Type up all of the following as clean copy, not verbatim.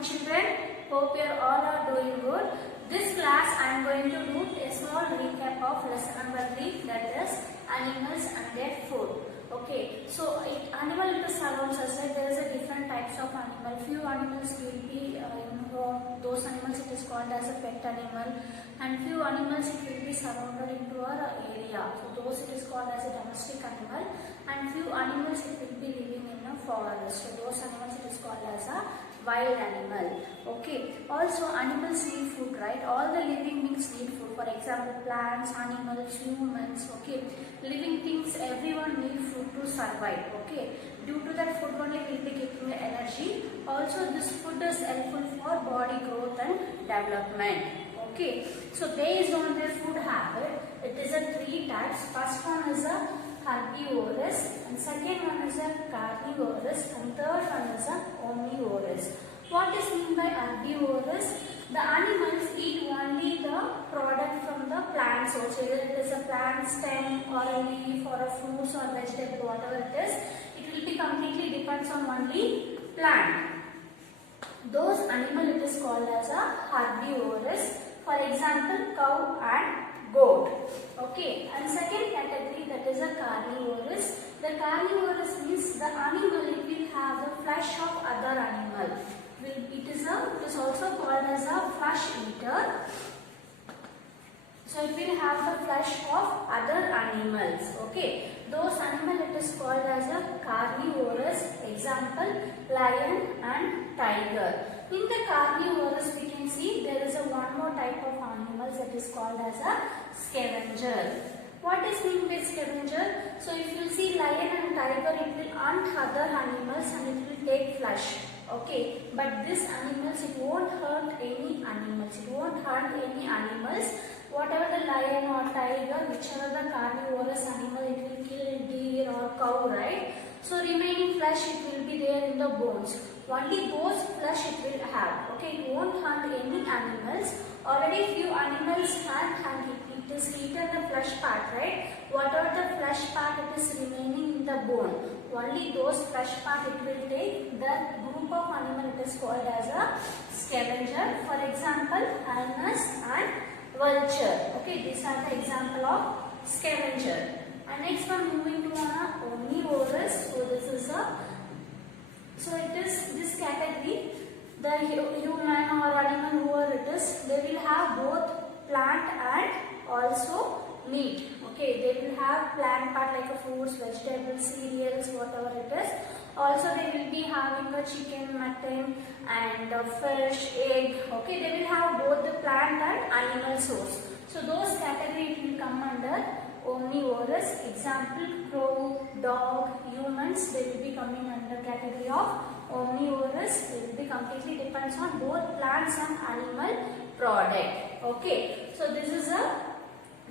morning children. Hope you all are doing good. This class I am going to do a small recap of lesson number 3, that is animals and their food. Okay, so animal it surrounds us, like there is a different types of animal. Few animals will be those animals it is called as a pet animal, and few animals it will be surrounded into our area. So those it is called as a domestic animal, and few animals it will be living in a forest. So those animals it is called as a wild animal. Okay, also animals need food, right? All the living beings need food. For example, plants, animals, humans. Okay, living things, everyone need food to survive. Okay, due to that food only will be getting the energy. Also this food is helpful for body growth and development. Okay, so based on their food habit, it is a 3 types. First one is a herbivorous, and second one is a carnivorous, and third one is a omnivorous. What is meant by herbivorous? The animals eat only the product from the plant source, whether it is a plant stem or a leaf or a fruits or vegetable, whatever it is, it will be completely depends on only plant. Those animal it is called as a herbivorous. For example, cow and goat. Okay, and second category, that is a carnivorous. The carnivorous means the animal it will have the flesh of other animal. It is also called as a flesh eater. So it will have the flesh of other animals. Okay, those animal it is called as a carnivorous. Example, lion and tiger. In the carnivorous we can see there is a one more type of animals that is called as a scavenger. What is meant by scavenger? So if you see lion and tiger, it will hunt other animals and it will take flesh. Okay, but these animals it won't hurt any animals. It won't hunt any animals. Whatever the lion or tiger, whichever the carnivorous animal, it will kill deer or cow, right? So remaining flesh it will be there in the bones. Only those flesh it will have. Okay, it won't hunt any animals. Already few animals have it is eaten the flesh part, right? Whatever the flesh part it is remaining in the bone, only those flesh part it will take. The group of animal it is called as a scavenger. For example, hyenas and vulture. Okay, these are the example of scavenger. And next one, moving to omnivorous. So it is this category. The human or animal, whoever it is, they will have both plant and also meat. Okay, they will have plant part like a fruits, vegetables, cereals, whatever it is. Also they will be having the chicken, mutton and fish, egg. Okay, they will have both the plant and animal source. So those category it will come under omnivorous. Example, crow, dog, humans, they will be coming under category of omnivorous. It will be completely depends on both plants and animal product. Okay, so this is a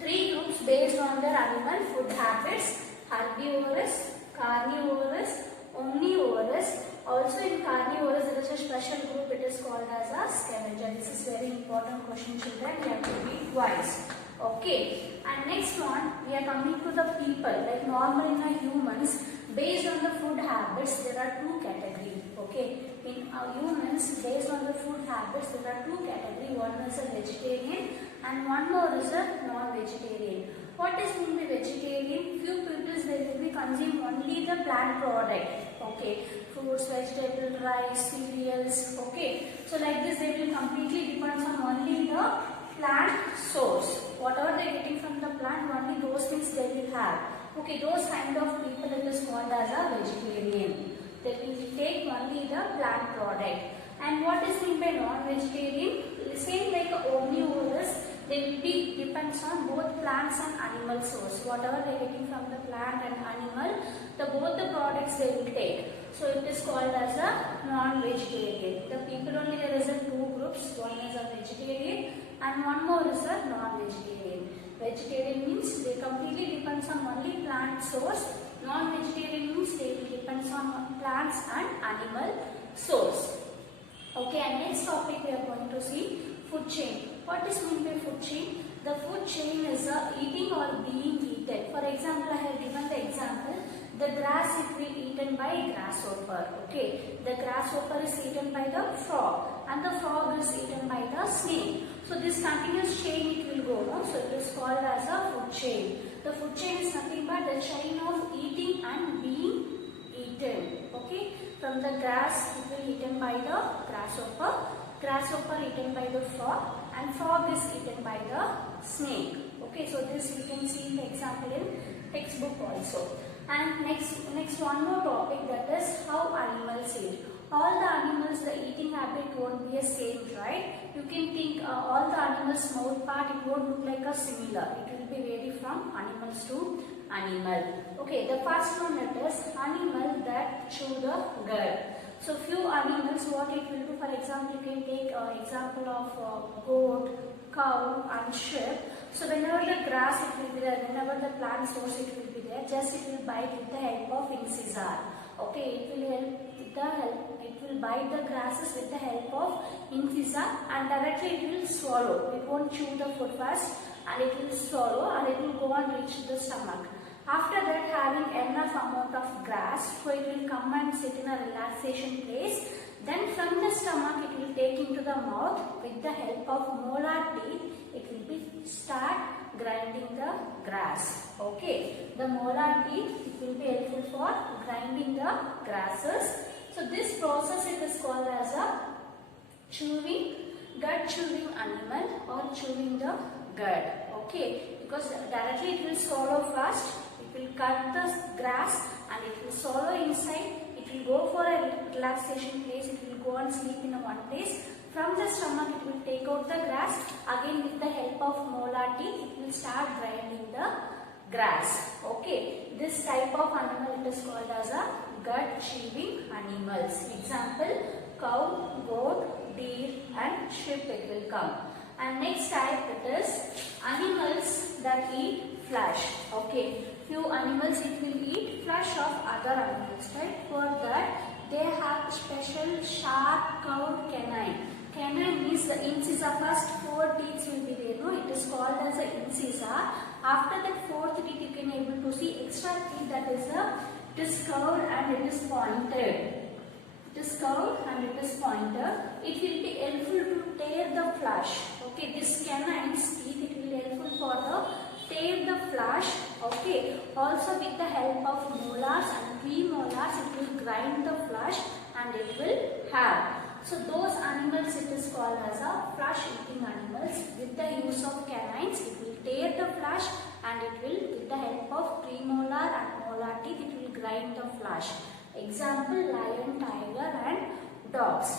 3 groups based on their animal food habits: herbivorous, carnivorous, omnivorous. Also in carnivorous there is a special group, it is called as a scavenger. This is very important question, children, you have to be wise. Okay, and next one we are coming to the people. Like normal in our humans, based on the food habits there are 2 categories. Okay, in our humans based on the food habits there are 2 categories. One is a vegetarian and one more is a non-vegetarian. What is mean by vegetarian? Few people they will be consume only the plant product. Okay, fruits, vegetables, rice, cereals. Okay, so like this they will completely depend on only the plant source. Whatever they are getting from the plant, only those things they will have. Okay, those kind of people it is called as a vegetarian. They will take only the plant product. And what is meant by non-vegetarian? Same like omnivorous, they will be depends on both plants and animal source. Whatever they are getting from the plant and animal, both the products they will take. So it is called as a non-vegetarian. The people only there is a 2 groups. One is a vegetarian and one more is a non-vegetarian. Vegetarian means they completely depends on only plant source. Non-vegetarian means they will depends on plants and animal source. Okay, and next topic we are going to see food chain. What is meant by food chain? The food chain is eating or being eaten. For example, I have given the example. The grass it will eaten by grasshopper. Okay, the grasshopper is eaten by the frog, and the frog is eaten by the snake. So this continuous chain it will go. No? So it is called as a food chain. The food chain is nothing but the chain of eating and being eaten. Okay, from the grass it will eaten by the grasshopper, grasshopper eaten by the frog, and frog is eaten by the snake. Okay, so this we can see in the example in textbook also. And next one more topic, that is how animals eat. All the animals, the eating habit won't be the same, right? You can think all the animals' mouth part, it won't look like a similar. It will be vary from animals to animal. Okay, the first one, that is animal that chew the cud. So few animals, what it will do, for example, you can take example of goat, cow and sheep. So whenever the grass it will be there, whenever the plant source it will be there, just it will bite with the help of incisor. Okay, it will help with the help. It will bite the grasses with the help of incisor, and directly it will swallow. It won't chew the food first, and it will swallow, and it will go and reach the stomach. After that, having enough amount of grass, so it will come and sit in a relaxation place. Then from the stomach, it will take into the mouth with the help of molar teeth. It will be start grinding the grass. Okay, the molar teeth it will be helpful for grinding the grasses. So this process it is called as a gut chewing animal or chewing the cud. Okay, because directly it will swallow first. It will cut the grass and it will swallow inside. It will go for a relaxation place. It will go and sleep in a one place. From the stomach, it will take out the grass. Again, with the help of molar teeth, it will start grinding the grass. Okay, this type of animal it is called as a gut chewing animals. Example: cow, goat, deer, and sheep. It will come. And next type it is animals that eat flesh. Okay, few animals it will eat flesh of other animals. Right? For that, they have special sharp curved canine. Canine means the incisor. First 4 teeth will be there. No, it is called as an incisor. After that 4th teeth, you can able to see extra teeth, that is it is curved and it is pointed. It is curved and it is pointed. It will be helpful to tear the flesh. Okay, this canine's teeth it will helpful for the tear the flesh. Okay, also with the help of molars and premolars, it will grind the flesh and it will have. So those animals it is called as a flesh eating animals. With the use of canines, it will tear the flesh and it will, with the help of premolar and molar teeth, it will grind the flesh. Example: lion, tiger and dogs.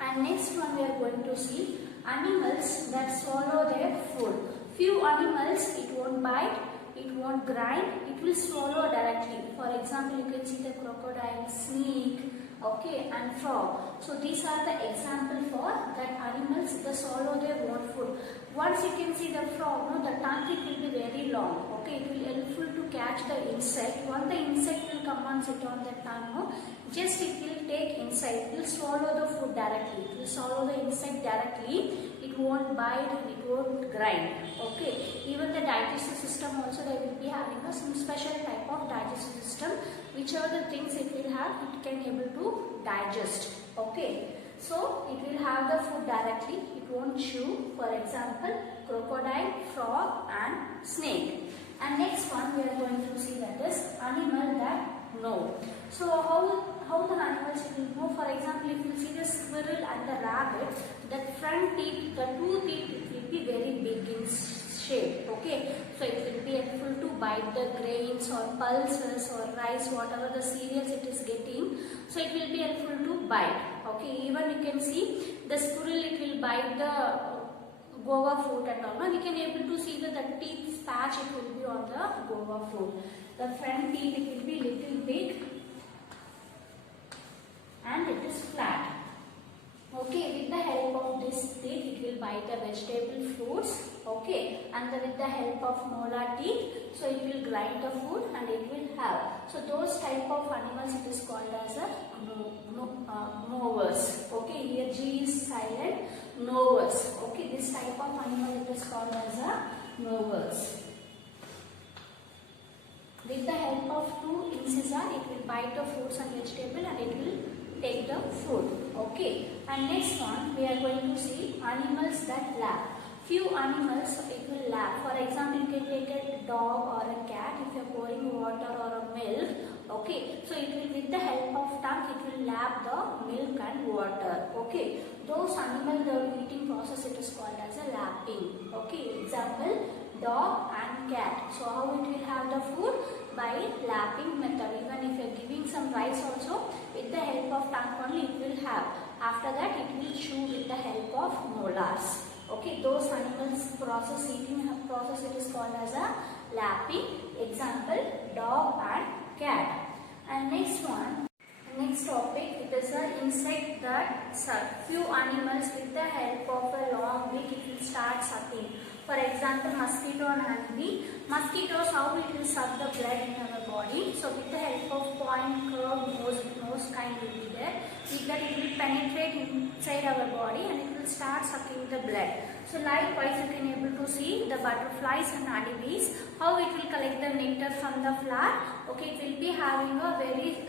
And next one we are going to see animals that swallow their food. Few animals it won't bite, it won't grind, it will swallow directly. For example, you can see the crocodile, snake, okay, and frog. So these are the example for that animals that swallow their own food. Once you can see the frog, no, the tongue it will be very long. Okay, it will helpful to catch the insect. Once the insect will come and sit on the tongue, no, just it will take inside. It will swallow the food directly. It will swallow the insect directly. It won't bite and it won't grind. Okay, even the digestive system also they will be having some special type of digestive system. Whichever the things it will have, it can able to digest. Okay, so it will have the food directly. It won't chew. For example, crocodile, frog, and snake. And next one we are going to see, that is animal that know. So how the animals will know? For example, if you see the squirrel and the rabbit, the front teeth, the 2 teeth, it will be very big in shape. Okay, so it will be helpful to bite the grains or pulses or rice, whatever the cereals it is getting. So it will be helpful to bite. Okay, even you can see the squirrel it will bite the guava fruit and all. Now we can able to see that the teeth patch it will be on the guava fruit. The front teeth it will be little big and it is flat. Okay, with the help of this teeth, it will bite the vegetable fruits. Okay, and with the help of molar teeth, so it will grind the food and it will have. So those type of animals it is called as a gnawers. Okay, here G is silent. Gnawers. Okay, this type of animal it is called as a gnawers. With the help of 2 tendencies are it will bite the fruits and vegetable and it will take the food. Okay. And next one we are going to see animals that lap. Few animals it will lap. For example, you can take a dog or a cat if you are pouring water or a milk. Okay, so it will, with the help of tongue, it will lap the milk and water. Okay, those animals, the eating process, it is called as a lapping. Okay, example, dog and cat. So how it will have the food? By lapping method. Even if you are giving some rice also, with the help of tongue only it will have. After that, it will chew with the help of molars. Okay, those animals process, eating process, it is called as a lapping. Example, dog and cat. And next one, next topic, it is an insect that suck. Few animals with the help of a long beak it will start sucking. For example, mosquito and honeybee. Mosquitoes, how it will suck the blood in our body. So with the help of point, curved nose kind will be there. With that it will penetrate inside our body and it will start sucking the blood. So likewise you can able to see the butterflies and honeybees, how it will collect the nectar from the flower. Okay, it will be having a very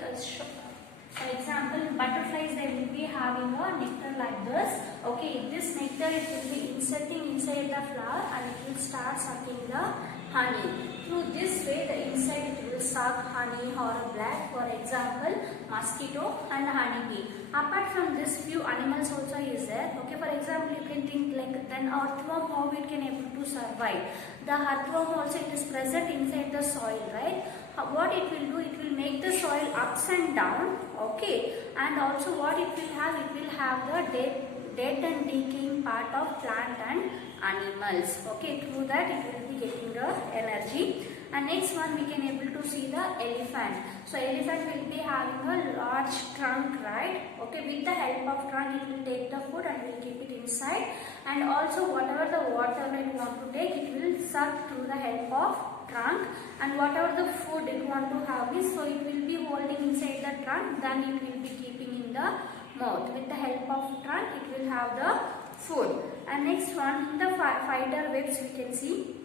for example, butterflies, they will be having a nectar like this. Okay, this nectar it will be inserting inside the flower and it will start sucking the honey. Through this way, the insect it will suck honey or blood. For example, mosquito and honeybee. Apart from this, few animals also is there. Okay, for example, you can think like then earthworm, how it can able to survive. The earthworm also it is present inside the soil, right? What it will do, it will make the soil ups and down. Okay, and also what it will have the dead and decaying part of plant and animals. Okay, through that it will be getting the energy. And next one we can able to see the elephant. So elephant will be having a large trunk, right? Okay, with the help of trunk it will take the food and will keep it inside. And also whatever the water it want to take, it will suck through the help of trunk, and whatever the food it want to have is, so it will be holding inside the trunk, then it will be keeping in the mouth. With the help of trunk it will have the food. And next one, in the spider webs we can see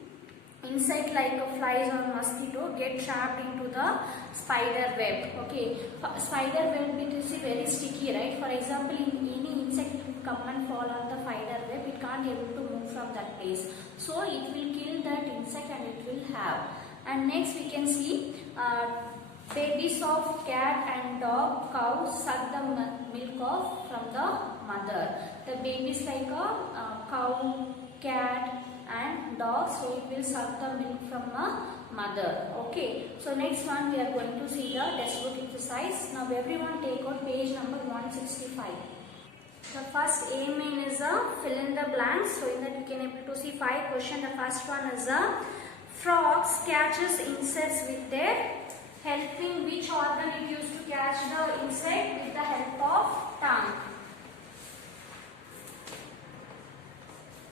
insect like a flies or mosquito get trapped into the spider web. Okay, spider web it is very sticky, right? For example, in any insect it will come and fall on the spider web, it can't able to move from that place, so it will kill that insect and it will have. And next we can see babies of cat and dog, cow suck the milk of from the mother. The babies like a cow, cat and dog, so it will suck the milk from a mother. Okay, so next one we are going to see the textbook exercise. Now everyone take out page number 165. The first A main is a fill in the blanks. So in that you can able to see 5 questions. The first one is a frogs catches insects with their helping which organ it used to catch the insect? With the help of tongue.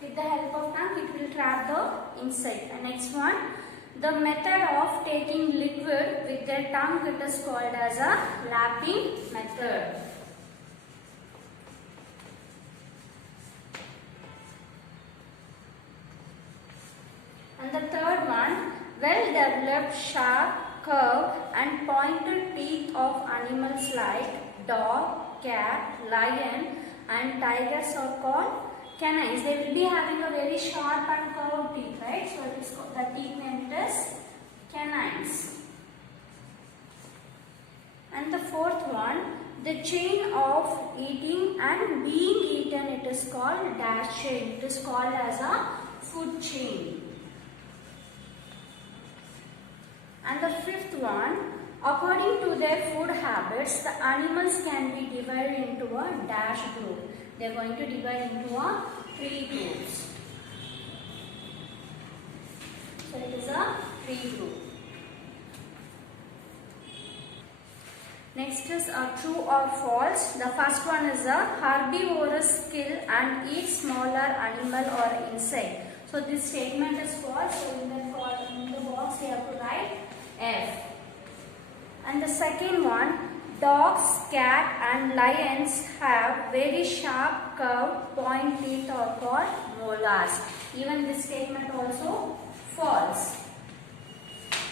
With the help of tongue it will trap the insect. And next one, the method of taking liquid with their tongue, it is called as a lapping method. And the third one, well developed sharp, curved and pointed teeth of animals like dog, cat, lion and tigers are called canines. They will be having a very sharp and curved teeth, right? So it is called, the teeth name is canines. And the fourth one, the chain of eating and being eaten, it is called dash chain. It is called as a food chain. And the fifth one, according to their food habits, the animals can be divided into a dash group. They are going to divide into a 3 groups. So it is a 3 group. Next is a true or false. The first one is a herbivorous kill and eat smaller animal or insect. So this statement is false. So in the box you have to write F. And the second one, dogs, cat and lions have very sharp curved point teeth are called molars. Even this statement also false.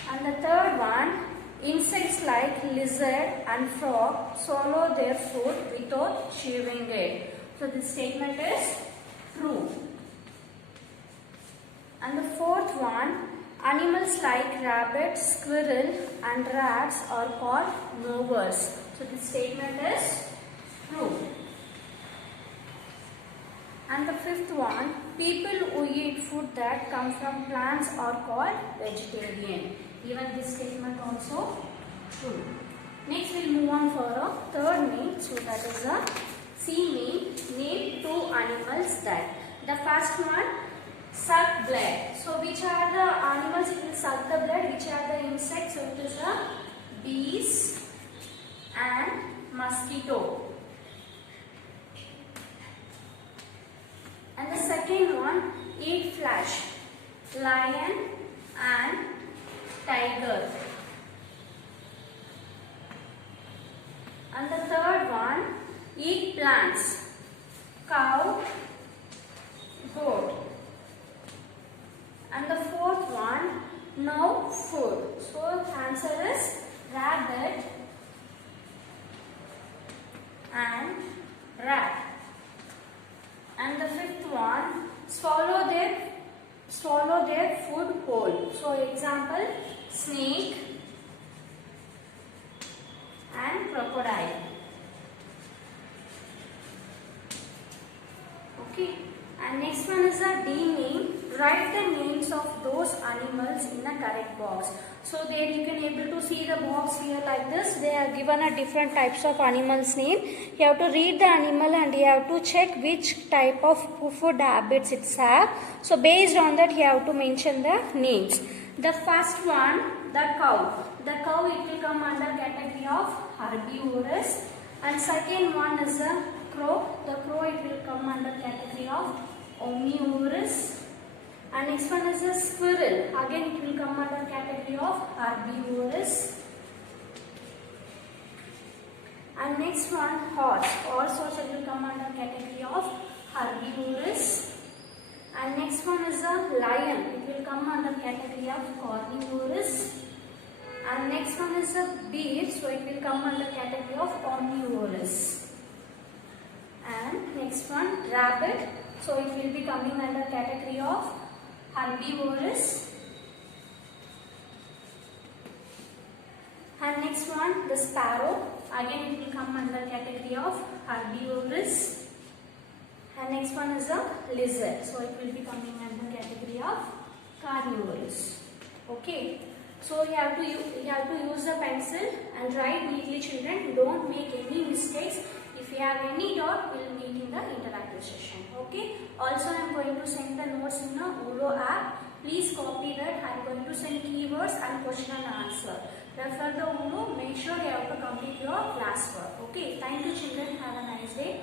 And the third one, Insects like lizard and frog swallow their food without chewing it. So this statement is true. And the fourth one, animals like rabbit, squirrel and rats are called movers. So this statement is true. And the fifth one, people who eat food that come from plants are called vegetarian. Even this statement also true. Next we'll move on for a third name. So that is a C name. Name two animals that. The first one, suck blood. So which are the animals it will suck the blood? Which are the insects? So it is a bees and mosquito. And the second one, eat flesh. Lion and tiger. And the third one, eat plants. Cow, goat. And the fourth one, no food. So answer is rabbit and rat. And the fifth one, swallow their food whole. So example, snake and crocodile. Okay. And next one is a D name. Write the names of those animals in the correct box. So there you can able to see the box here like this. They are given a different types of animals name. You have to read the animal and you have to check which type of food habits it has. So based on that you have to mention the names. The first one, the cow. The cow it will come under category of herbivorous. And second one is the crow. The crow it will come under category of omnivorous. And next one is the squirrel. Again it will come under category of herbivorous. And next one, horse. Horse also will come under category of herbivorous. And next one is a lion. It will come under category of carnivorous. And next one is a bear. So it will come under category of omnivorous. And next one, rabbit. So it will be coming under category of herbivorous. And next one, the sparrow. Again it will come under category of herbivorous. And next one is a lizard. So it will be coming under category of carnivorous. Okay. So you have to use the pencil and write neatly, children. Don't make any mistakes. If you have any doubt, we will meet in the interactive session. Okay. Also, I am going to send the notes in the Ulo app. Please copy that. I am going to send keywords and question and answer. Refer the Ulo. Make sure you have to complete your classwork. Okay. Thank you, children. Have a nice day.